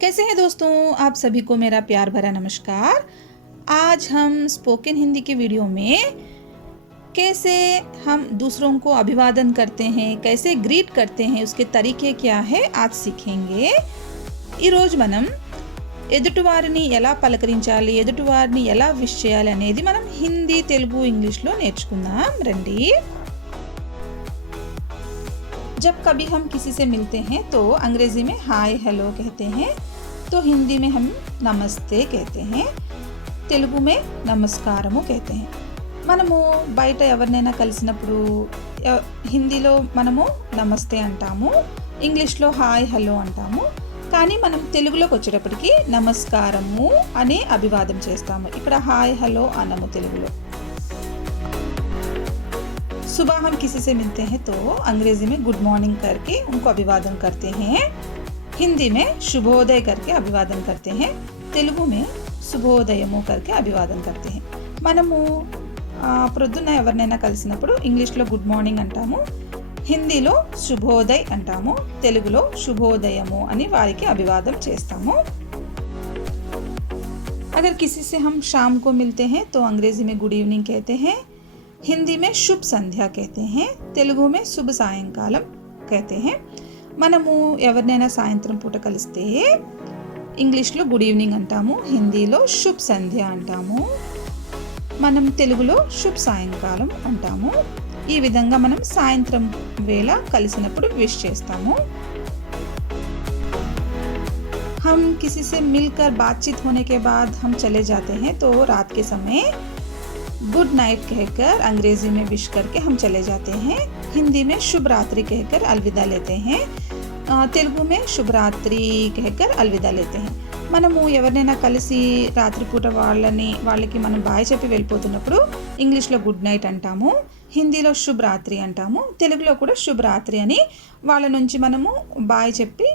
कैसे हैं दोस्तों? आप सभी को मेरा प्यार भरा नमस्कार। आज हम स्पोकन हिंदी के वीडियो में कैसे हम दूसरों को अभिवादन करते हैं, कैसे ग्रीट करते हैं, उसके तरीके क्या है आज सीखेंगे। ఈ రోజు మనం ఎదుటివారిని ఎలా పలకరించాలి, ఎదుటివారిని ఎలా విష్ చేయాలి అనేది మనం హిందీ, తెలుగు, ఇంగ్లీష్లో నేర్చుకుందాం రండి। जब कभी हम किसी से मिलते हैं तो अंग्रेज़ी में हाय हेलो कहते हैं, तो हिंदी में हम नमस्ते कहते हैं, తెలుగు में నమస్కారము कहते हैं। మనము బయట ఎవరినైనా కలిసినప్పుడు హిందీలో మనము నమస్తే అంటాము, ఇంగ్లీష్లో హాయ్ హలో అంటాము, కానీ మనం తెలుగులోకి వచ్చేటప్పటికి నమస్కారము అనే అభివాదం చేస్తాము। ఇక్కడ హాయ్ హలో అనము తెలుగులో। सुबह हम किसी से मिलते हैं तो अंग्रेज़ी में गुड मॉर्निंग करके उनको अभिवादन करते हैं, हिंदी में शुभोदय करके अभिवादन करते हैं, तेलुगु में శుభోదయము करके అభివాదం करते हैं। మనము ప్రొద్దున ఎవరినైనా కలిసినప్పుడు ఇంగ్లీష్లో గుడ్ మార్నింగ్ అంటాము, హిందీలో శుభోదయ్ అంటాము, తెలుగులో శుభోదయము అని వారికి అభివాదం చేస్తాము। अगर किसी से हम शाम को मिलते हैं तो अंग्रेज़ी में गुड इवनिंग कहते हैं, हिंदी में शुभ संध्या कहते हैं, తెలుగు में శుభ సాయంకాలం कहते हैं। మనము ఎవరినైనా సాయంత్రం పూట కలిస్తే ఇంగ్లీష్లో గుడ్ ఈవినింగ్ అంటాము, హిందీలో శుభ సంధ్య అంటాము, మనం తెలుగులో శుభ సాయంకాలం అంటాము। ఈ విధంగా మనం సాయంత్రం వేళ కలిసినప్పుడు విష్ చేస్తాము। हम किसी से मिलकर बातचीत होने के बाद हम चले जाते हैं तो रात के समय गुड नाइट कहकर अंग्रेज़ी में विश करके हम चले जाते हैं, हिंदी में शुभ रात्रि कहकर अलविदा लेते हैं, తెలుగు में शुभ रात्रि कहकर अलविदा लेते हैं। మనము ఎవరినైనా కలిసి రాత్రిపూట వాళ్ళకి మనం బాయ్ చెప్పి వెళ్ళిపోతున్నప్పుడు ఇంగ్లీష్లో గుడ్ నైట్ అంటాము, హిందీలో శుభ రాత్రి అంటాము, తెలుగులో కూడా శుభ రాత్రి అని వాళ్ళ నుంచి మనము బాయ్ చెప్పి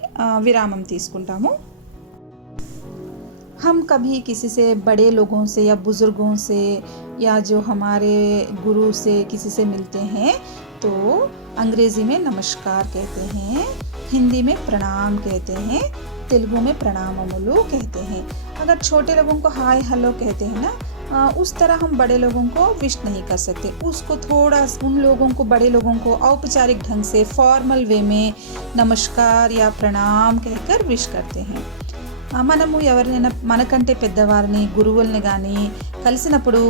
విరామం తీసుకుంటాము। हम कभी किसी से बड़े लोगों से या बुज़ुर्गों से या जो हमारे गुरु से किसी से मिलते हैं तो अंग्रेज़ी में नमस्कार कहते हैं, हिंदी में प्रणाम कहते हैं, तेलुगु में प्रणाममुलु कहते हैं। अगर छोटे लोगों को हाय हेलो कहते हैं ना, उस तरह हम बड़े लोगों को विश नहीं कर सकते, उसको थोड़ा उन लोगों को बड़े लोगों को औपचारिक ढंग से फॉर्मल वे में नमस्कार या प्रणाम कहकर विश करते हैं। మనము ఎవరినైనా మనకంటే పెద్దవారిని, గురువుల్ని కానీ కలిసినప్పుడు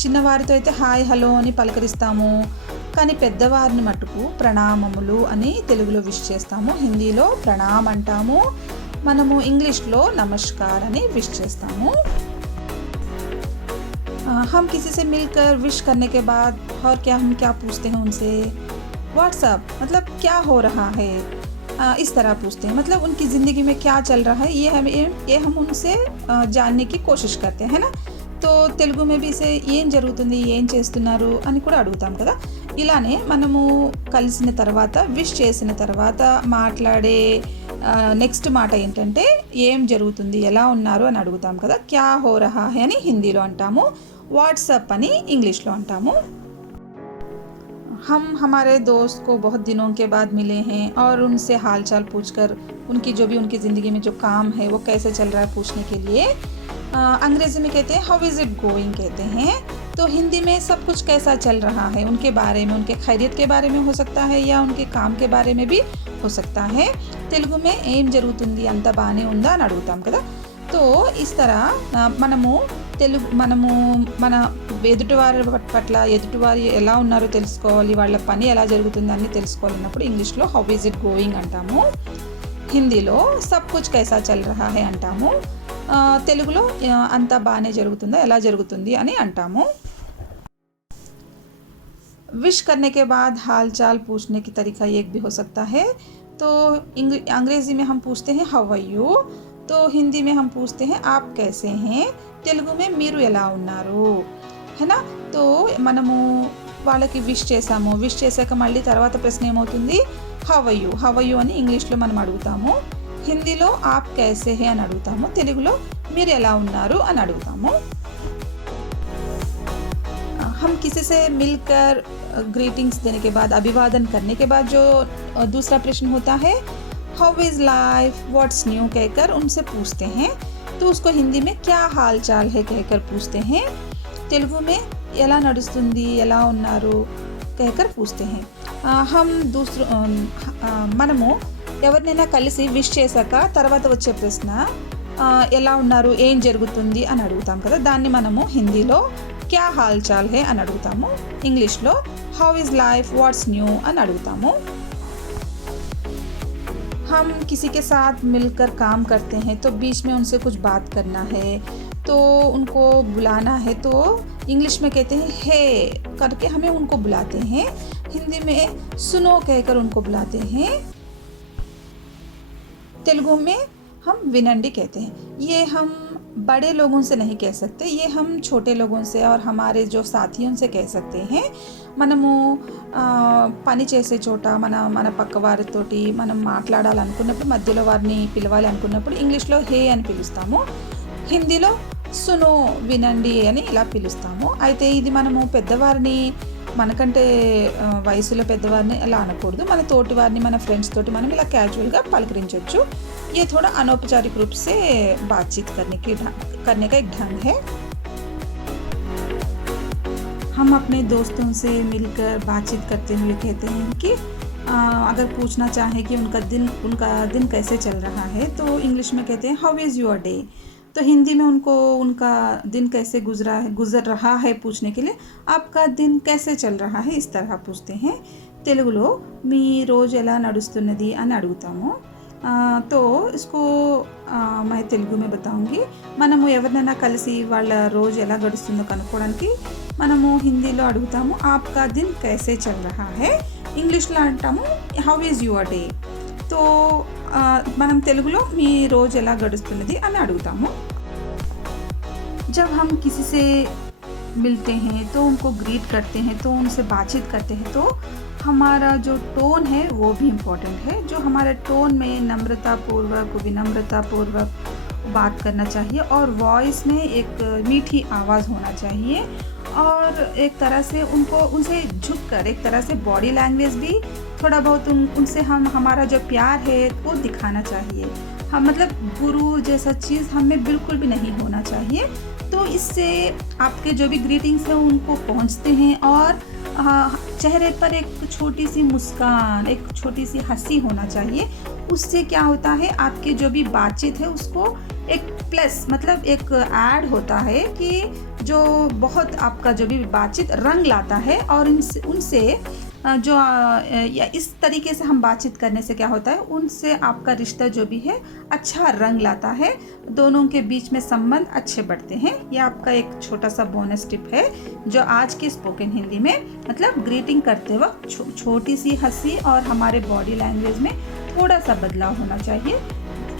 చిన్నవారితో అయితే హాయ్ హలో అని పలకరిస్తాము, కానీ పెద్దవారిని మటుకు ప్రణామములు అని తెలుగులో విష్ చేస్తాము, హిందీలో ప్రణామ్ అంటాము, మనము ఇంగ్లీష్లో నమస్కార్ అని విష్ చేస్తాము। हम किसी से मिलकर विश करने के बाद और हम क्या पूछते हैं उनसे, व्हाट्सअप मतलब क्या हो रहा है, इस तरह पूछते हैं, मतलब उनकी ज़िंदगी में क्या चल रहा है ये हम उनसे जानने की कोशिश करते हैं ना। तो తెలుగు में भी इसे ఏం జరుగుతుంది, ఏం చేస్తున్నారు అని కూడా అడుగుతాం కదా। ఇలానే మనము కలిసిన తర్వాత విష్ చేసిన తర్వాత మాట్లాడే నెక్స్ట్ మాట ఏంటంటే ఏం జరుగుతుంది, ఎలా ఉన్నారు అని అడుగుతాం కదా। క్యా హో రహా హై అని హిందీలో అంటాము, వాట్సాప్ అని ఇంగ్లీష్లో అంటాము। हम हमारे दोस्त को बहुत दिनों के बाद मिले हैं और उनसे हालचाल पूछकर उनकी जो भी उनकी ज़िंदगी में जो काम है वो कैसे चल रहा है पूछने के लिए अंग्रेज़ी में कहते हैं हाउ इज़ इट गोइंग कहते हैं। तो हिंदी में सब कुछ कैसा चल रहा है उनके बारे में, उनके खैरियत के बारे में हो सकता है या उनके काम के बारे में भी हो सकता है। తెలుగు में ఏం జరుగుతుంది, అంత బాగానే ఉందా అని అడుగుతాం కదా। तो इस तरह మనము మన ఎదుటివారి పట్ల ఎదుటివారి ఎలా ఉన్నారో తెలుసుకోవాలి, వాళ్ళ పని ఎలా జరుగుతుందని తెలుసుకోవాలన్నప్పుడు ఇంగ్లీష్లో హౌ ఈజ్ ఇట్ గోయింగ్ అంటాము, హిందీలో సబ్ కుచ్ కైసా చల్ రహా హై అంటాము, తెలుగులో అంతా బాగానే జరుగుతుందా, ఎలా జరుగుతుంది అని అంటాము। विश करने के बाद हाल चाल पूछने की तरीका एक भी हो सकता है। तो अंग्रेज़ी में हम पूछते हैं हाउ आर यू, तो हिंदी में हम पूछते हैं आप कैसे हैं, తెలుగు में మీరు ఎలా ఉన్నారు है ना। तो మనము వాళ్ళకి విష్ చేసాము, విష్ చేశాక మళ్ళీ తర్వాత ప్రశ్న ఏమవుతుంది హౌ ఆర్ యూ అని ఇంగ్లీష్లో మనం అడుగుతాము, హిందీలో ఆప్ కైసే హే అని అడుగుతాము, తెలుగులో మీరు ఎలా ఉన్నారు అని అడుగుతాము। हम किसी से मिलकर ग्रीटिंग्स देने के बाद, अभिवादन करने के बाद जो दूसरा प्रश्न होता है how is life, what's new कहकर उनसे पूछते हैं। तो उसको हिंदी में क्या हाल चाल है कहकर पूछते हैं। तेलुगु में ఎలా నడుస్తుంది, ఎలా ఉన్నారు कहकर पूछते हैं। हम మనము ఎవరినైనా కలిసి విష్ చేశాక తర్వాత వచ్చే ప్రశ్న ఎలా ఉన్నారు, ఏం జరుగుతుంది అని అడుగుతాం కదా, దాన్ని మనము హిందీలో క్యా హాల్ చాల్ హే అని అడుగుతాము, ఇంగ్లీష్లో how is life, watts new అని అడుగుతాము। हम किसी के साथ मिलकर काम करते हैं तो बीच में उनसे कुछ बात करना है, तो उनको बुलाना है, तो इंग्लिश में कहते हैं हे करके हमें उनको बुलाते हैं। हिंदी में सुनो कहकर उनको बुलाते हैं। तेलुगु में हम विनंडी कहते हैं। ये हम बड़े लोगों से नहीं कह सकते, ये हम छोटे लोगों से और हमारे जो साथियों से कह सकते हैं। మనము పని చేసే చోట మన పక్క వారితోటి మనం మాట్లాడాలనుకున్నప్పుడు, మధ్యలో వారిని పిలవాలి అనుకున్నప్పుడు ఇంగ్లీష్లో హే అని పిలుస్తాము, హిందీలో సునో వినండి అని ఇలా పిలుస్తాము। అయితే ఇది మనము పెద్దవారిని, మనకంటే వయసులో పెద్దవారిని అలా అనకూడదు, మన తోటి వారిని, మన ఫ్రెండ్స్ తోటి మనం ఇలా క్యాజువల్గా పలకరించవచ్చు। ये थोड़ा अनौपचारिक रूप से बातचीत करने का एक ढंग है। हम अपने दोस्तों से मिलकर बातचीत करते हुए कहते हैं कि अगर पूछना चाहें कि उनका दिन कैसे चल रहा है तो इंग्लिश में कहते हैं हाउ इज़ योर डे। तो हिंदी में उनको उनका दिन कैसे गुजर रहा है पूछने के लिए आपका दिन कैसे चल रहा है इस तरह पूछते हैं। తెలుగులో మీ రోజు ఎలా నడుస్తున్నది అని అడుగుతాము। तो इसको मैं తెలుగు में बताऊंगी। మనము ఎవరినైనా కలిసి వాళ్ళ రోజు ఎలా గడుస్తుందో కనుక్కోవడానికి మనము హిందీలో అడుగుతాము आपका दिन कैसे चल रहा है, ఇంగ్లీష్లో అంటాము how is your day। तो మనం తెలుగులో మీ రోజు ఎలా గడుస్తున్నది అని అడుగుతాము। जब हम किसी से मिलते हैं तो उनको ग्रीट करते हैं, तो उनसे बातचीत करते हैं, तो हमारा जो टोन है वो भी इम्पोर्टेंट है। जो हमारे टोन में नम्रतापूर्वक, विनम्रतापूर्वक बात करना चाहिए और वॉइस में एक मीठी आवाज़ होना चाहिए और एक तरह से उनसे झुककर एक तरह से बॉडी लैंग्वेज भी थोड़ा बहुत उनसे हमारा जो प्यार है वो दिखाना चाहिए। हम मतलब गुरु जैसा चीज़ हमें बिल्कुल भी नहीं होना चाहिए। तो इससे आपके जो भी ग्रीटिंग्स हैं उनको पहुंचते हैं और चेहरे पर एक छोटी सी मुस्कान, एक छोटी सी हंसी होना चाहिए। उससे क्या होता है आपकी जो भी बातचीत है उसको एक प्लस मतलब एक ऐड होता है कि जो बहुत आपका जो भी बातचीत रंग लाता है और उनसे जो या इस तरीके से हम बातचीत करने से क्या होता है उनसे आपका रिश्ता जो भी है अच्छा रंग लाता है, दोनों के बीच में संबंध अच्छे बढ़ते हैं। ये आपका एक छोटा सा बोनस टिप है जो आज की स्पोकन हिंदी में मतलब ग्रीटिंग करते वक्त छोटी सी हंसी और हमारे बॉडी लैंग्वेज में थोड़ा सा बदलाव होना चाहिए,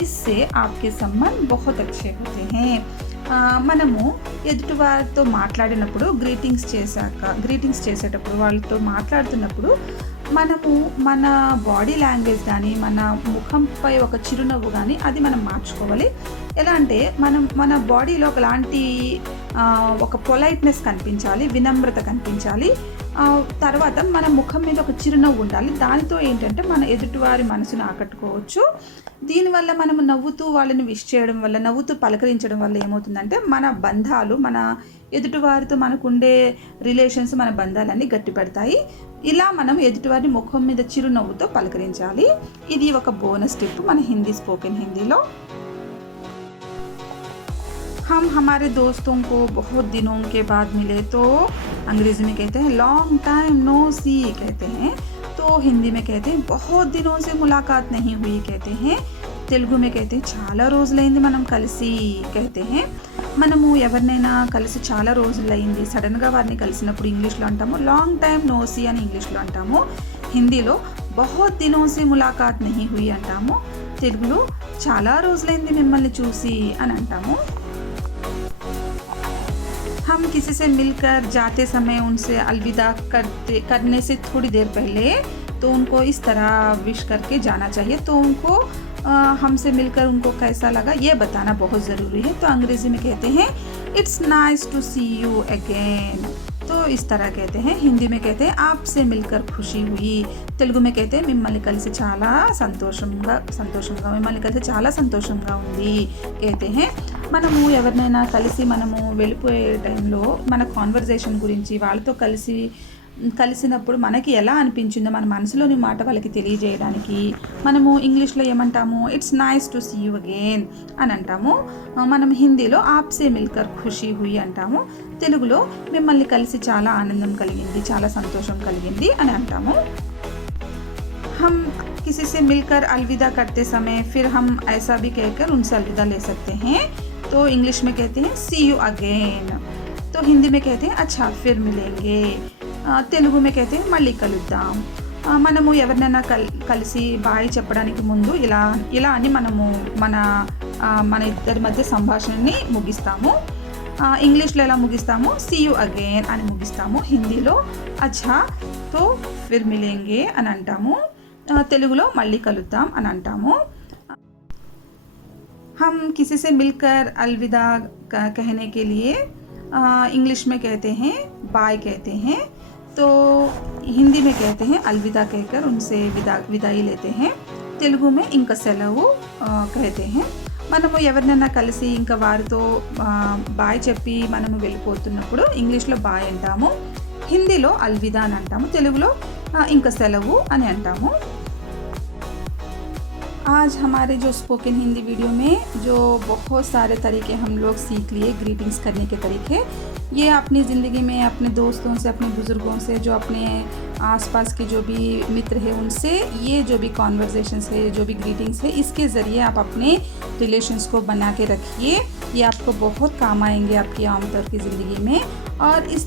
इससे आपके संबंध बहुत अच्छे होते हैं। మనము ఎదుటివారితో మాట్లాడినప్పుడు గ్రీటింగ్స్ చేసేటప్పుడు వాళ్ళతో మాట్లాడుతున్నప్పుడు మనము మన బాడీ లాంగ్వేజ్ కానీ మన ముఖంపై ఒక చిరునవ్వు కానీ అది మనం మార్చుకోవాలి। ఎలా అంటే మన బాడీలో ఒకలాంటి ఒక పొలైట్నెస్ కనిపించాలి, వినమ్రత కనిపించాలి, తర్వాత మన ముఖం మీద ఒక చిరునవ్వు ఉండాలి। దానితో ఏంటంటే మన ఎదుటివారి మనసును ఆకట్టుకోవచ్చు। దీనివల్ల మనము నవ్వుతూ వాళ్ళని విష్ చేయడం వల్ల, నవ్వుతూ పలకరించడం వల్ల ఏమవుతుందంటే మన బంధాలు, మన ఎదుటివారితో మనకుండే రిలేషన్స్, మన బంధాలన్నీ గట్టిపడతాయి। ఇలా మనం ఎదుటివారిని ముఖం మీద చిరునవ్వుతో పలకరించాలి। ఇది ఒక బోనస్ టిప్ మన హిందీ స్పోకెన్ హిందీలో। हम हमारे दोस्तों को बहुत दिनों के बाद मिले तो अंग्रेज़ी में कहते हैं लॉन्ग टाइम नो सी कहते हैं, तो हिंदी में कहते हैं बहुत दिनों से मुलाकात नहीं हुई कहते हैं। తెలుగు में कहते हैं చాలా రోజులైంది మనం కలిసి कहते हैं। మనము ఎవరినైనా కలిసి చాలా రోజులైంది, సడన్గా వారిని కలిసినప్పుడు ఇంగ్లీష్లో అంటాము లాంగ్ టైమ్ నో సీ అని ఇంగ్లీష్లో అంటాము, హిందీలో బహుత్ దినో సే ములాకాత్ నహీ హుయి అంటాము, తెలుగులో చాలా రోజులైంది మిమ్మల్ని చూసి అని అంటాము। हम किसी से मिलकर जाते समय उनसे अलविदा करने से थोड़ी देर पहले तो उनको इस तरह विश करके जाना चाहिए। तो उनको हमसे मिलकर उनको कैसा लगा ये बताना बहुत ज़रूरी है। तो अंग्रेज़ी में कहते हैं it's nice to see you again. तो इस तरह कहते हैं। हिंदी में कहते हैं आपसे मिलकर खुशी हुई। తెలుగు में कहते हैं మిమ్మల్ని కలిసి చాలా సంతోషంగా మిమ్మల్ని కలిసి చాలా సంతోషంగా ఉంది कहते हैं। మనము ఎవరినైనా కలిసి మనము వెళ్ళిపోయే టైంలో మన కాన్వర్జేషన్ గురించి వాళ్ళతో కలిసినప్పుడు మనకి ఎలా అనిపించిందో మన మనసులోని మాట వాళ్ళకి తెలియజేయడానికి మనము ఇంగ్లీష్లో ఏమంటాము, it's nice to see you again అని అంటాము। మనం హిందీలో ఆప్సే మిల్కర్ ఖుషీ హుయి అంటాము। తెలుగులో మిమ్మల్ని కలిసి చాలా ఆనందం కలిగింది, చాలా సంతోషం కలిగింది అని అంటాము। हम किसी से मिलकर अलविदा करते समय फिर हम ऐसा भी कहकर उनसे अलविदा ले सकते हैं। तो इंग्लिश में कहते हैं सी यू अगेन। तो हिंदी में कहते हैं अच्छा फिर मिलेंगे। తెలుగు में कहते हैं మళ్ళీ కలుద్దాం। మనము ఎవరినైనా కలిసి బాయ్ చెప్పడానికి ముందు ఇలా అని మనము మన ఇద్దరి మధ్య సంభాషణని ముగిస్తాము। ఇంగ్లీష్లో ఎలా ముగిస్తాము, సీ యూ అగైన్ అని ముగిస్తాము। హిందీలో అచ్చా తో ఫిర్ మిలేంగే అని అంటాము। తెలుగులో మళ్ళీ కలుద్దాం అని అంటాము। हम किसी से मिलकर अलविदा कहने के लिए इंग्लिश में कहते हैं बाय कहते हैं। तो हिंदी में कहते हैं अलविदा कहकर उनसे विदाई लेते हैं। తెలుగు में ఇంకా సెలవు कहते हैं। మనము ఎవరినైనా కలిసి ఇంకా వారితో బాయ్ చెప్పి మనము వెళ్ళిపోతున్నప్పుడు ఇంగ్లీష్లో బాయ్ అంటాము, హిందీలో అల్విదా అని అంటాము, తెలుగులో ఇంకా సెలవు అని అంటాము। आज हमारे जो स्पोकन हिंदी वीडियो में जो बहुत सारे तरीके हम लोग सीख लिए ग्रीटिंग्स करने के तरीके, ये अपनी ज़िंदगी में अपने दोस्तों से, अपने बुज़ुर्गों से, जो अपने आसपास के जो भी मित्र हैं उनसे ये जो भी कॉन्वर्सेशंस है, जो भी ग्रीटिंग्स है, इसके ज़रिए आप अपने रिलेशंस को बना के रखिए। ये आपको बहुत काम आएंगे आपकी आमतौर की ज़िंदगी में। और इस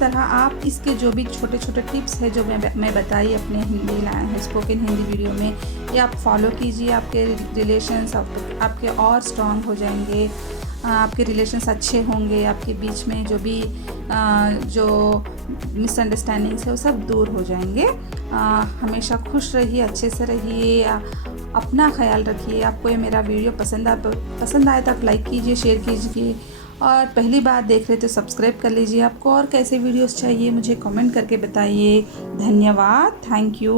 तरह आप इसके जो भी छोटे छोटे टिप्स है जो मैं बताई अपने स्पोकन हिंदी वीडियो में, ये आप फॉलो कीजिए। आपके रिलेशंस आपके और स्ट्रॉन्ग हो जाएंगे, आपके रिलेशंस अच्छे होंगे, आपके बीच में जो भी जो मिसअंडरस्टैंडिंग्स है वो सब दूर हो जाएंगे। हमेशा खुश रहिए, अच्छे से रहिए, अपना ख्याल रखिए। आपको ये मेरा वीडियो पसंद आए तो आप लाइक कीजिए, शेयर कीजिए, और पहली बार देख रहे तो सब्सक्राइब कर लीजिए। आपको और कैसे वीडियोस चाहिए मुझे कमेंट करके बताइए। धन्यवाद, थैंक यू।